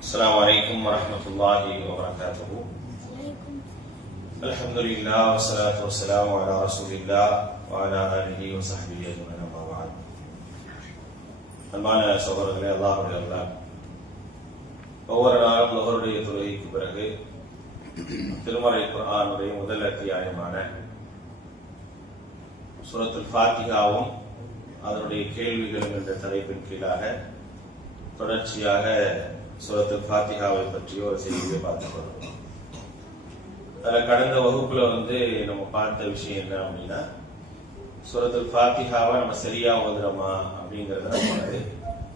السلام عليكم ورحمة الله وبركاته. الحمد لله والصلاة والسلام على رسول الله وعلى آله وصحبه أجمعين. أما بعد. அன்பான சகோதரர்களே, அல்லாஹ்வுடைய அருளால் ஒவ்வொரு நாளும் லுஹருடைய தொழுகைக்கு பிறகு திருமறை குர்ஆனுடைய முதல் அத்தியாயமான சூரத்துல் ஃபாத்திஹாவும் அதனுடைய கேள்விகளும் என்ற தலைப்பின் கீழாக தொடர்ச்சியாக சூரத்துல் ஃபாத்திஹாவை பற்றிய ஒரு செய்தியை பார்த்துக் கொள்வோம். அதில் கடந்த வகுப்புல நம்ம பார்த்த விஷயம் என்ன அப்படின்னா, சூரத்துல் ஃபாத்திஹாவை நம்ம சரியா ஓதுறோமா அப்படிங்கறத நம்ம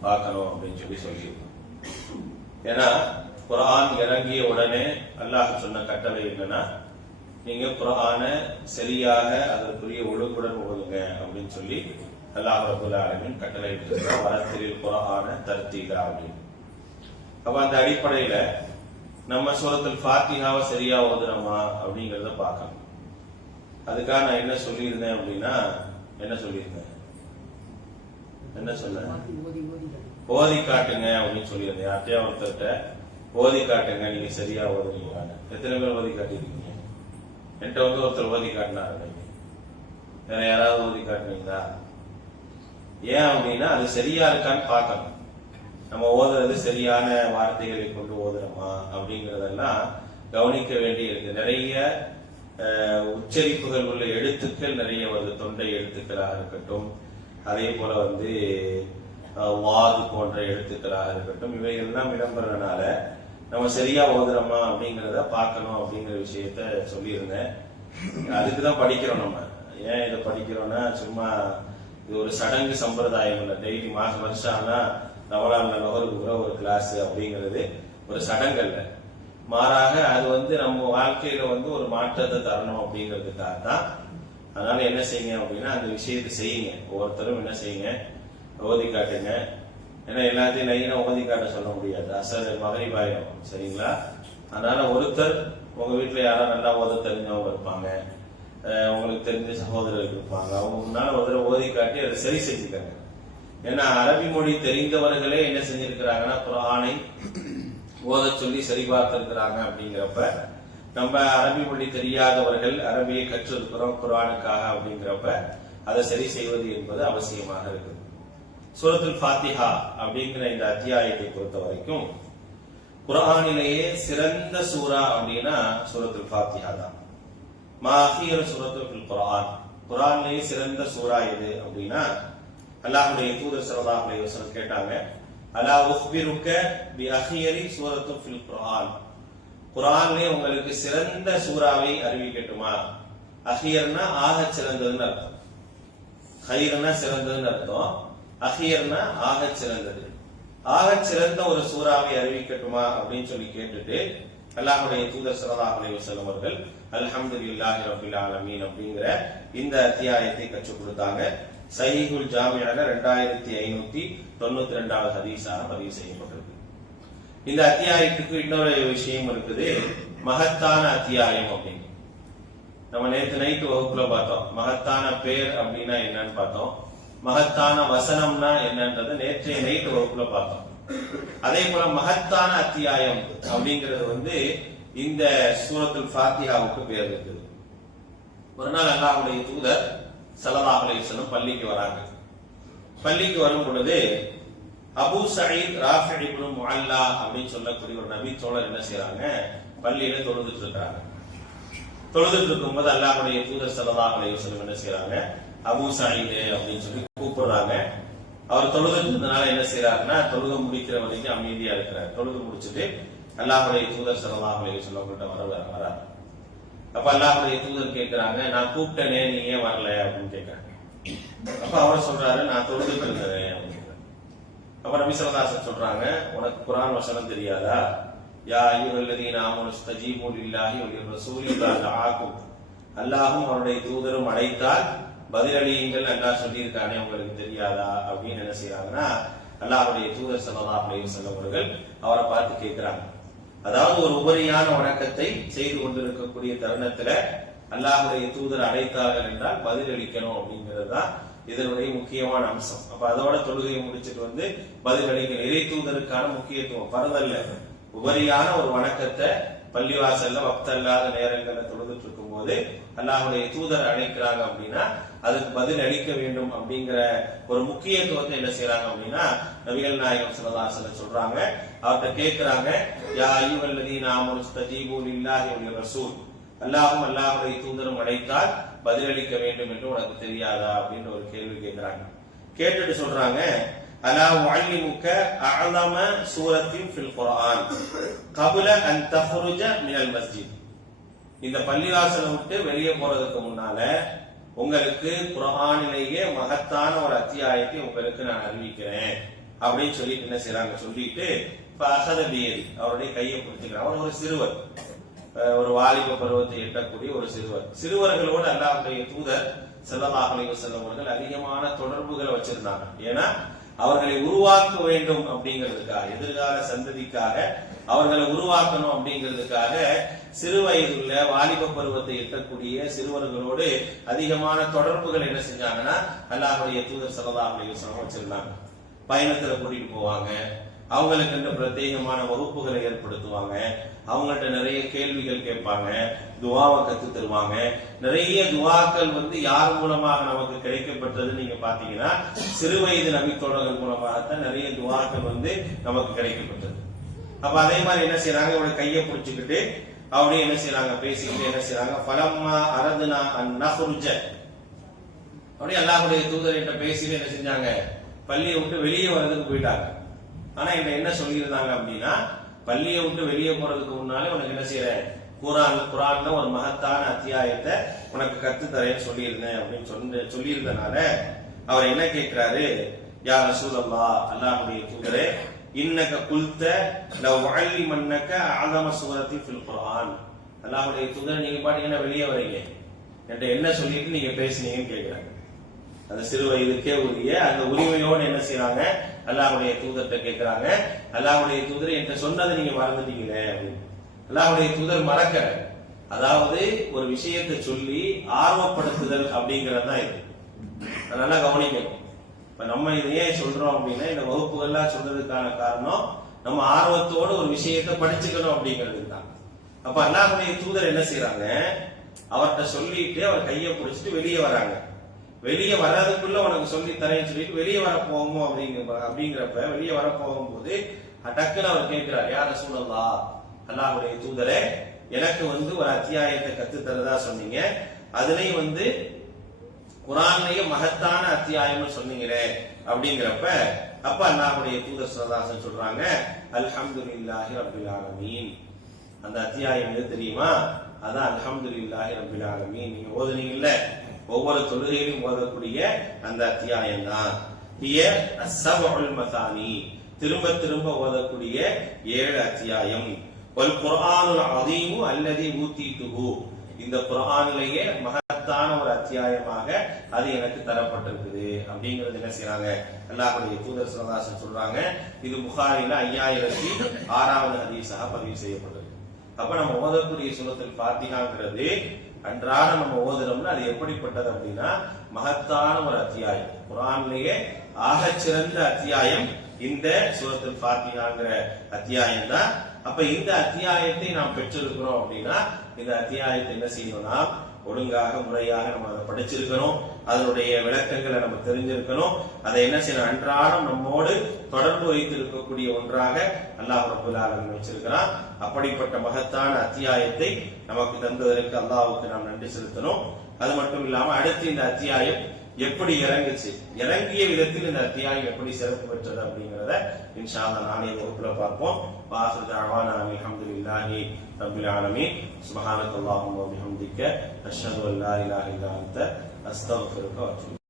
பார்க்கணும் அப்படின்னு சொல்லியிருக்கோம். ஏன்னா குர்ஆன் இறங்கிய உடனே அல்லாஹ் சொன்ன கட்டளை என்னன்னா, நீங்க குர்ஆனை சரியாக அதற்குரிய ஒழுங்குடன் ஓதுங்க அப்படின்னு சொல்லி அல்லாஹ் ரப்பல் ஆலமீன் கட்டளை இட்டிருக்கிறார். வரத்திரில் குர்ஆன தர்தீலா அப்படின்னு. அப்ப அந்த அடிப்படையில நம்ம சூரத்துல் ஃபாத்திஹாவை சரியா ஓதுறோமா அப்படிங்கறத பார்க்கணும். அதுக்காக நான் என்ன சொல்லியிருந்தேன் அப்படின்னா, என்ன சொன்னேன், ஓதி காட்டுங்க அப்படின்னு சொல்லியிருந்தேன். யார்கிட்டயா ஒருத்தர்கிட்ட ஓதி காட்டுங்க, நீங்க சரியா ஓதுறீங்களான்னு. எத்தனை பேர் ஓதி காட்டிருக்கீங்க? என்கிட்ட ஒருத்தர் ஓதி காட்டினாரு. வேற யாராவது ஓதி காட்டினீங்களா? ஏன் அப்படின்னா, அது சரியா இருக்கான்னு பார்க்கணும். நம்ம ஓதுறது சரியான வார்த்தைகளை கொண்டு ஓதுறோமா அப்படிங்கறதெல்லாம் கவனிக்க வேண்டி இருக்கு. நிறைய உச்சரிப்புகள் உள்ள எழுத்துக்கள் நிறைய வருது. தொண்டை எழுத்துக்களாக இருக்கட்டும், அதே போல வாது போன்ற எழுத்துக்களாக இருக்கட்டும், இவைகள்லாம் இடம்பெறனால நம்ம சரியா ஓதுறோமா அப்படிங்கறத பார்க்கணும் அப்படிங்கிற விஷயத்த சொல்லியிருந்தேன். அதுக்குதான் படிக்கிறோம். நம்ம ஏன் இதை படிக்கிறோம்னா, சும்மா இது ஒரு சடங்கு சம்பிரதாயம் இல்லை. டெய்லி வருஷம் ஆனா ரமலான் நகருக்கு கூட ஒரு கிளாஸ் அப்படிங்கிறது ஒரு சடங்கு அல்ல. மாறாக அது நம்ம வாழ்க்கையில ஒரு மாற்றத்தை தரணும் அப்படிங்கிறதுக்காக தான். அதனால என்ன செய்யுங்க அப்படின்னா, அந்த விஷயத்தை செய்யுங்க. ஒவ்வொருத்தரும் என்ன செய்யுங்க, ஓதி காட்டுங்க. ஏன்னா எல்லாத்தையும் லைனா ஓதி காட்ட சொல்ல முடியாது. அசர் மகரிப் ஆயிடும், சரிங்களா? அதனால ஒருத்தர் உங்க வீட்டுல யாராவது நல்லா ஓத தெரிஞ்சவங்க இருப்பாங்க, உங்களுக்கு தெரிஞ்ச சகோதரர்கள் இருப்பாங்க, அவங்க முன்னால ஒரு ஓதி காட்டி அதை சரி செஞ்சுக்காங்க. ஏன்னா அரபி மொழி தெரிந்தவர்களே என்ன செஞ்சிருக்கிறாங்கன்னா, குர்ஆனை ஓத சொல்லி சரி பார்த்திருக்கிறாங்க. அப்படிங்கிறப்ப நம்ம அரபி மொழி தெரியாதவர்கள் அரபியை கற்றிருக்கிறோம் குர்ஆனுக்காக அப்படிங்கிறப்ப அதை சரி செய்வது என்பது அவசியமாக இருக்குது. சூரத்துல் ஃபாத்திஹா அப்படிங்கிற இந்த அத்தியாயத்தை பொறுத்த வரைக்கும் குர்ஆனிலேயே சிறந்த சூரா அப்படின்னா சூரத்துல் ஃபாத்திஹா தான். மாஹிர் சூரத்துல் குர்ஆன், குர்ஆனிலேயே சிறந்த சூரா எது அப்படின்னா, அல்லாஹ்வுடைய தூதர் ஸல்லல்லாஹு அலைஹி வஸல்லம் கேட்டாங்க, அலா உக்பிருக்க பி அஹியரி சூரத்துல் ஃபில் குர்ஆன், குர்ஆனிலே உங்களுக்கு சிறந்த சூறாவை அறிவிக்கட்டுமா? அஹியர்னா ஆக சிறந்ததுன்னு அர்த்தம், ஹைர்னா சிறந்ததுன்னு அர்த்தம், அஹியர்னா ஆக சிறந்தது. ஆக சிறந்த ஒரு சூறாவை அறிவிக்கட்டுமா அப்படின்னு சொல்லி கேட்டுட்டு அல்லாஹ்வுடைய தூதர் ஸல்லல்லாஹு அலைஹி வஸல்லம் அவர்கள் அல்ஹம்துலில்லாஹி ரப்பில் ஆலமீன் அப்படிங்கிற இந்த அத்தியாயத்தை கற்றுக் கொடுத்தாங்க. சஹீஹுல் ஜாமிஅல 2592வது ஹதீஸாக பதிவு செய்யப்பட்டிருக்கு. இந்த அத்தியாயத்துக்கு இன்னொரு விஷயம் இருக்குது, மகத்தான அத்தியாயம் அப்படின்னு. நம்ம நேற்று நைட்டு வகுப்புல பார்த்தோம். மகத்தான பேர் அப்படின்னா என்னன்னு பார்த்தோம். மகத்தான வசனம்னா என்னன்றது நேற்றைய நைட்டு வகுப்புல பார்த்தோம். அதே போல மகத்தான அத்தியாயம் அப்படிங்கிறது இந்த சூரத்துல் ஃபாத்திஹாவுக்கு பேர் இருக்குது. ஒரு நாள் அல்லாஹ்வுடைய தூதர் ஸல்லல்லாஹு அலைஹி வஸல்லம் பள்ளிக்கு வராங்க. பள்ளிக்கு வரும் பொழுது அபூ சயீத் ராஃபி இப்னு முஅல்லா அப்படின்னு சொல்லக்கூடிய ஒரு நபி தோழர் என்ன செய்யறாங்க, பள்ளியில தொழுதுட்டு இருக்காங்க. தொழுதுட்டு இருக்கும்போது அல்லாஹ்வுடைய தூதர் ஸல்லல்லாஹு அலைஹி வஸல்லம் என்ன செய்யறாங்க, அபூ சயீத் அப்படின்னு சொல்லி கூப்பிடுறாங்க. அவர் தொழுதுட்டு இருந்தனால என்ன செய்யறாருன்னா, தொழுது முடிக்கிற வரைக்கும் அமைதியா இருக்கிறார். தொழுது முடிச்சுட்டு அல்லாஹ்வுடைய தூதர் ஸல்லல்லாஹு அலைஹி வஸல்லம் கிட்ட வரார். அப்ப அல்லாஹ்வுடைய தூதர் கேட்கிறாங்க, நான் கூப்பிட்டனே நீ ஏன் வரல அப்படின்னு கேட்கிறாங்க. அப்ப அவர் சொல்றாரு, நான் தொழுதுட்டு இருந்தேன் அப்படின்னு. அப்ப நபி ஸல்லல்லாஹு அலைஹி வஸல்லம் சொல்றாங்க, உனக்கு குர்ஆன் வசனம் தெரியாதா? யா அய்யுஹல்லதீன ஆமனு இஸ்தஜீபு லில்லாஹி வ லிர்ரசூலி இதா தஆக்கும், அல்லாஹ்வும் அவருடைய தூதரும் அழைத்தால் பதிலளியுங்கள் அல்லாஹ் சொல்லியிருக்கானே, உங்களுக்கு தெரியாதா அப்படின்னு என்ன செய்யறாங்கன்னா, அல்லாஹ்வுடைய தூதர் ஸல்லல்லாஹு அலைஹி வஸல்லம் அவர்கள் அவரை பார்த்து கேட்கிறாங்க. அதாவது ஒரு உபரியான வணக்கத்தை செய்து கொண்டிருக்கக்கூடிய தருணத்துல அல்லாஹ்வுடைய தூதர் அழைத்தார்கள் என்றால் பதிலளிக்கணும் அப்படிங்கிறது தான் இதனுடைய முக்கியமான அம்சம். அப்ப அதோட தொழுகையை முடிச்சுட்டு பதிலளிக்க இறை தூதருக்கான முக்கியத்துவம் பரதல்ல, உபரியான ஒரு வணக்கத்தை பள்ளிவாசல்ல வக்தல்லாத நேரங்கள்ல தொழுதுட்டு இருக்கும் போது அல்லாஹ்வுடைய தூதர் அழைக்கிறாங்க அப்படின்னா அதுக்கு பதில் அளிக்க வேண்டும் அப்படிங்கிற ஒரு முக்கியத்துவத்தை என்ன செய்யறாங்க அப்படின்னா நபிகள் நாயகம் ஸல்லல்லாஹு அலைஹி வஸல்லம் சொல்றாங்க. அவர்கிட்ட கேட்கிறாங்க, யா அய்யுஹல்லதீன ஆமனு இஸ்தஜீபு லில்லாஹி வ லிர்ரசூல், அல்லாஹ்வும் அல்லாஹ்வுடைய தூதரும் அழைத்தால் பதிலளிக்க வேண்டும் என்று உனக்கு தெரியாதா அப்படின்ற ஒரு கேள்வி கேட்கிறாங்க. கேட்டுட்டு சொல்றாங்க, அலா உஅல்லிமுக அஅலம சூரத்தின் ஃபில் குர்ஆன் கப்ல அன் தஃருஜ மினல் மஸ்ஜித். இந்த பள்ளிவாசலை விட்டு வெளியே போறதுக்கு முன்னால உங்களுக்கு குர்ஆனிலேயே மகத்தான ஒரு அத்தியாயத்தை உங்களுக்கு நான் அறிவிக்கிறேன் அப்படின்னு சொல்லிட்டு என்ன செய்யறாங்க, சொல்லிட்டு அவருடைய கையை பிடிச்சுக்கிறார். அவர் ஒரு சிறுவர், ஒரு வாலிப பருவத்தை எட்டக்கூடிய ஒரு சிறுவர். சிறுவர்களோடு அல்லாஹ்வுடைய தூதர் ஸல்லல்லாஹு அலைஹி வஸல்லம் அவர்கள் அதிகமான தொடர்புகளை வச்சிருந்தாங்க. ஏன்னா அவர்களை உருவாக்க வேண்டும் அப்படிங்கிறதுக்காக, எதிர்கால சந்ததிக்காக அவர்களை உருவாக்கணும் அப்படிங்கிறதுக்காக சிறு வயதுள்ள வாலிப பருவத்தை எட்டக்கூடிய சிறுவர்களோடு அதிகமான தொடர்புகள் என்ன செஞ்சாங்கன்னா அல்லாஹ்வுடைய தூதர் ஸல்லல்லாஹு அலைஹி வஸல்லம் வச்சிருந்தாங்க. பயணத்துல கூட்டிட்டு போவாங்க, அவங்களுக்கு பிரத்யேகமான வகுப்புகளை ஏற்படுத்துவாங்க, அவங்கள்ட்ட நிறைய கேள்விகள் கேட்பாங்க, துவாவை கத்து தருவாங்க. நிறைய துவாக்கள் யார் மூலமாக நமக்கு கிடைக்கப்பட்டது நீங்க பாத்தீங்கன்னா சிறு வயது நபித்தோழர்கள் மூலமாகத்தான் நிறைய துவாக்கள் நமக்கு கிடைக்கப்பட்டது. அப்ப அதே மாதிரி என்ன செய்யறாங்க, இவருடைய கையை பிடிச்சுக்கிட்டு அப்படியே என்ன செய்யறாங்க, பேசிக்கிட்டு என்ன செய்யறாங்க, ஃபலம்மா அரதுனா அன் நஹ்ருஜ, அப்படியே அல்லாஹ்வுடைய தூதர் என்ற பேசிட்டு என்ன செஞ்சாங்க, பள்ளியை விட்டு வெளியே வர்றதுக்கு போயிட்டாங்க. ஆனா இந்த என்ன சொல்லியிருந்தாங்க அப்படின்னா, பள்ளியை விட்டு வெளியே போறதுக்கு முன்னாலே உனக்கு என்ன செய்யறேன், குர்ஆன்ல ஒரு மகத்தான அத்தியாயத்தை உனக்கு கத்து தரேன்னு சொல்லியிருந்தேன் அப்படின்னு சொல்லியிருந்தனால அவர் என்ன கேட்கிறாரு, யா ரசூலல்லாஹ், அல்லாஹ்வுடைய தூதரே, இன்னக குல்த லவ் உஅல்லிமன்னக அஅலம சூரத்தி ஃபில் குர்ஆன். அல்லாஹ்வுடைய தூதர், நீங்க பாத்தீங்கன்னா வெளியே வரீங்க, என்கிட்ட என்ன சொல்லிட்டு நீங்க பேசுனீங்கன்னு கேட்கிறாங்க. அந்த சிறு வயதுக்கே உரிய அந்த உரிமையோடு என்ன செய்யறாங்க, அல்லாஹ்வுடைய தூதர்கிட்ட கேட்கிறாங்க, அல்லாஹ்வுடைய தூதர் என்கிட்ட சொன்னதை நீங்க மறந்துட்டீங்களே அப்படின்னு. அல்லாஹ்வுடைய தூதர் மறக்க, அதாவது ஒரு விஷயத்தை சொல்லி ஆர்வப்படுத்துதல் அப்படிங்கறது தான் இது. நல்லா கவனிக்கணும். இப்ப நம்ம இதை ஏன் சொல்றோம் அப்படின்னா, இந்த வகுப்புகள்லாம் சொல்றதுக்கான காரணம் நம்ம ஆர்வத்தோடு ஒரு விஷயத்தை படிச்சுக்கணும் அப்படிங்கிறதுக்கு தான். அப்ப அல்லாஹ்வுடைய தூதர் என்ன செய்யறாங்க, அவர்கிட்ட சொல்லிட்டு அவர் கையை பிடிச்சிட்டு வெளியே வராங்க. வெளியே வர்றதுக்குள்ள உனக்கு சொல்லி தரேன்னு சொல்லிட்டு வெளியே வர போகும் அப்படிங்கிறப்ப வெளியே வர போகும்போது டக்குன்னு அவர் கேட்கிறார், யா ரசூலல்லாஹ், அல்லாஹ்வுடைய தூதரே, எனக்கு ஒரு அத்தியாயத்தை கத்து தரதா சொன்னீங்க, அதுலயும் குர்ஆன்லயே மகத்தான அத்தியாயம்னு சொன்னீங்களே அப்படிங்கிறப்ப அப்ப அல்லாஹ்வுடைய தூதர் ஸல்லல்லாஹு அலைஹி வஸல்லம் சொல்றாங்க, அல்ஹம்துலில்லாஹி ரப்பில் ஆலமீன். அந்த அத்தியாயம் எது தெரியுமா, அதான் அல்ஹம்துலில்லாஹி ரப்பில் ஆலமீன். நீங்க ஓதுனீங்கல்ல, ஒவ்வொரு தொழுகையிலும் ஓதக்கூடிய அந்த அத்தியாயம் தான். அஸ்-சப்உல் மசானி, திரும்ப திரும்ப ஓதக்கூடிய 7 அத்தியாயம். வல் குர்ஆனுல் அதீமு அல்லதி ஊதீதுஹு, இந்த குர்ஆனிலேயே மகத்தான ஒரு அத்தியாயமாக அது எனக்கு தரப்பட்டிருக்குது அப்படிங்கிறது என்ன செய்யறாங்க, அல்லாஹ்வுடைய தூதர் ஸல்லல்லாஹு அலைஹி வஸல்லம் சொல்றாங்க. இது புகாரில 5006வது ஹதீஸாக பதிவு செய்யப்பட்டது. அப்ப நம்ம ஓதக்கூடிய சூரத்துல் ஃபாத்திஹாங்கிறது அன்றாடம் நம்ம ஓதுறோம்னா அது எப்படிப்பட்டது அப்படின்னா மகத்தான ஒரு அத்தியாயம். குர்ஆனிலேயே ஆகச்சிறந்த அத்தியாயம் இந்த சூரத்துல் ஃபாத்திஹாங்கிற அத்தியாயம் தான். அப்ப இந்த அத்தியாயத்தை நாம் பெற்றிருக்கிறோம் அப்படின்னா இந்த அத்தியாயத்தை என்ன செய்யணும்னா ஒழுங்காக முறையாக நம்ம அதை படிச்சிருக்கணும், அதனுடைய விளக்கங்களை நம்ம தெரிஞ்சிருக்கணும். அதை என்ன செய்யணும், அன்றாடம் நம்மோடு தொடர்பு வைத்திருக்கக்கூடிய ஒன்றாக அல்லாஹ் ரப்பல் ஆலமீன் வச்சிருக்கிறான். அப்படிப்பட்ட மகத்தான அத்தியாயத்தை நமக்கு தந்ததற்கு அல்லாஹ்வுக்கு நாம் நன்றி செலுத்தணும். அது மட்டும் இல்லாம அடுத்து இந்த அத்தியாயம் எப்படி இறங்குச்சு, இறங்கிய விதத்தில் இந்த அத்தியாயம் எப்படி சிறப்பு பெற்றது அப்படிங்கறத இன்ஷா அல்லாஹ் நாளைய வகுப்புல பார்ப்போம். வாஹிரு தஅவானா அல்ஹம்துலில்லாஹி ரப்பில் ஆலமீன். சுப்ஹானக்கல்லாஹும்ம வ பிஹம்திக அஷ்ஹது அன் லா இலாஹா இல்லா அன்த அஸ்தக்ஃபிருக வ அத்தூபு